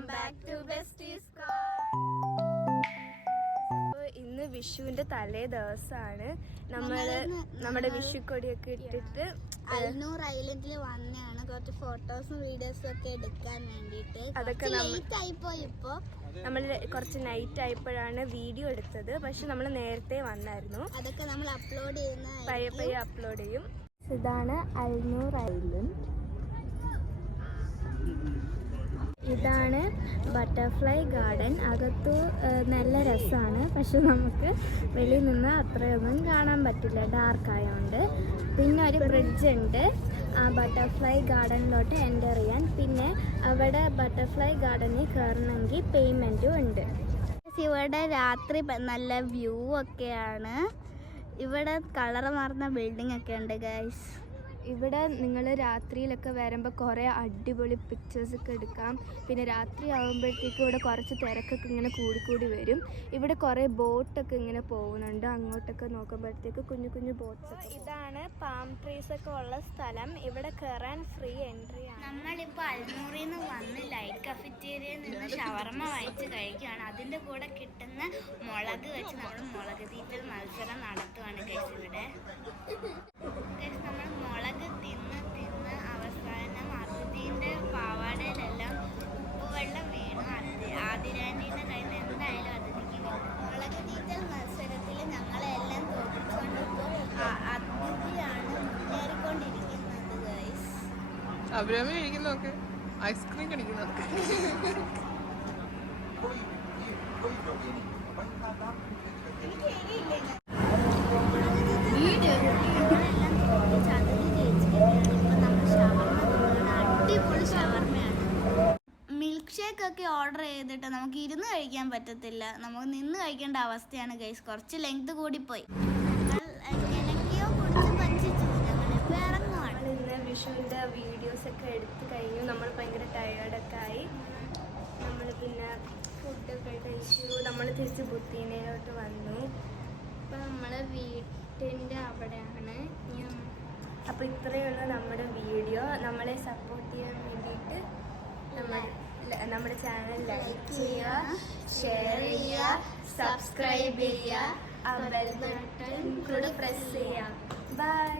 Welcome back to besties. ഇന്ന് വിഷുവിന്റെ തലേ ദിവസമാണ്. നമ്മുടെ വിഷുക്കൊടിയൊക്കെ ഇട്ടിട്ട് അൽനൂർ ഐലൻഡിൽ വന്നതാണ്. കുറച്ച് ഫോട്ടോസും വീഡിയോസും ഒക്കെ എടുക്കാൻ വേണ്ടിട്ട്. അതൊക്കെ ഇപ്പൊ നമ്മൾ കുറച്ച് നൈറ്റ് ആയപ്പോഴാണ് വീഡിയോ എടുത്തത്. പക്ഷെ നമ്മൾ നേരത്തെ വന്നായിരുന്നു. അതൊക്കെ നമ്മൾ അപ്ലോഡ് ചെയ്യുന്ന പയ്യെ അപ്ലോഡ് ചെയ്യും. ഇതാണ് അൽനൂർ ഐലൻഡ്. ഇതാണ് ബട്ടർഫ്ലൈ ഗാർഡൻ. അകത്തു നല്ല രസമാണ്, പക്ഷെ നമുക്ക് വെളിയിൽ നിന്ന് അത്രയൊന്നും കാണാൻ പറ്റില്ല, ഡാർക്ക് ആയതുകൊണ്ട്. പിന്നെ ഒരു ബ്രിഡ്ജ് ഉണ്ട് ആ ബട്ടർഫ്ലൈ ഗാർഡനിലോട്ട് എൻ്റർ ചെയ്യാൻ. പിന്നെ അവിടെ ബട്ടർഫ്ലൈ ഗാർഡനിൽ കയറണമെങ്കിൽ പേയ്മെൻറ്റും ഉണ്ട്. ഇവിടെ രാത്രി നല്ല വ്യൂ ഒക്കെയാണ്. ഇവിടെ കളർ മാറുന്ന ബിൽഡിംഗ് ഒക്കെ ഉണ്ട് ഗൈസ്. ഇവിടെ നിങ്ങൾ രാത്രിയിലൊക്കെ വരുമ്പോൾ കുറേ അടിപൊളി പിക്ചേഴ്സൊക്കെ എടുക്കാം. പിന്നെ രാത്രി ആകുമ്പോഴത്തേക്കും ഇവിടെ കുറച്ച് തിരക്കൊക്കെ ഇങ്ങനെ കൂടി വരും. ഇവിടെ കുറേ ബോട്ടൊക്കെ ഇങ്ങനെ പോകുന്നുണ്ട്. അങ്ങോട്ടൊക്കെ നോക്കുമ്പോഴത്തേക്ക് കുഞ്ഞു കുഞ്ഞു ബോട്ട്സൊക്കെ. ഇതാണ് പാം ട്രീസൊക്കെ ഉള്ള സ്ഥലം. ഇവിടെ കയറാൻ ഫ്രീ എൻട്രി ആണ്. നമ്മളിപ്പോൾ അൽനൂറിൽ നിന്ന് വന്ന് ലൈറ്റ് കഫറ്റേരിയയിൽ നിന്ന് ഷവർമ വാങ്ങിച്ച് കഴിക്കുകയാണ്. അതിൻ്റെ കൂടെ കിട്ടുന്ന മുളക് വെച്ച് നമ്മൾ മുളക് തീറ്റൽ മത്സരം നടത്തുവാണ് ഗൈസ്. ഇവിടെ നമ്മൾ മുളക് തിന്ന് അവസാനം അതിഥീൻ്റെ പാവാടയിലെല്ലാം ഉപ്പുവെള്ളം വീണു. ആതിരാൻ്റീൻ്റെ കയ്യിൽ നിന്ന് എന്തായാലും അതിഥിക്ക് മുളക് തീറ്റൽ മത്സരത്തിൽ ഞങ്ങളെല്ലാം തോൽപ്പിച്ചുകൊണ്ടിപ്പോൾ അതിഥിയാണ് മുന്നേറിക്കൊണ്ടിരിക്കുന്നത് ഗൈസ്. അഭിരാമി കഴിക്കുന്നൊക്കെ ഐസ്ക്രീം കഴിക്കുന്നൊക്കെ മിൽക്ക് ഷേക്ക് ഒക്കെ ഓർഡർ ചെയ്തിട്ട് നമുക്ക് ഇരുന്ന് കഴിക്കാൻ പറ്റത്തില്ല, നമുക്ക് നിന്ന് കഴിക്കേണ്ട അവസ്ഥയാണ് ഗൈസ്. കുറച്ച് ലെങ്ത് കൂടിപ്പോയി. എങ്ങനെയൊക്കെയോ കുടിച്ച് പറ്റിച്ചു. ഞങ്ങളിപ്പോൾ ഇറങ്ങുവാണ്. ഇന്ന് വിഷുവിൻ്റെ വീഡിയോസൊക്കെ എടുത്തു കഴിഞ്ഞു. നമ്മൾ ഭയങ്കര ടയേർഡൊക്കെ ആയി. നമ്മൾ പിന്നെ ഫുഡൊക്കെ കഴിച്ചു. നമ്മൾ തിരിച്ച് ബുദ്ധീനയിലോട്ട് വന്നു. ഇപ്പം നമ്മൾ വീട്ടിൻ്റെ അവിടെയാണ്. അപ്പോൾ ഇത്രയുള്ള നമ്മുടെ വീഡിയോ. നമ്മളെ സപ്പോർട്ട് ചെയ്യാൻ വേണ്ടിയിട്ട് നമ്മുടെ ചാനൽ ലൈക്ക് ചെയ്യുക, ഷെയർ ചെയ്യുക, സബ്സ്ക്രൈബ് ചെയ്യുക, ആ ബെൽ ബട്ടൺ കൂടെ പ്രസ് ചെയ്യുക. ബൈ.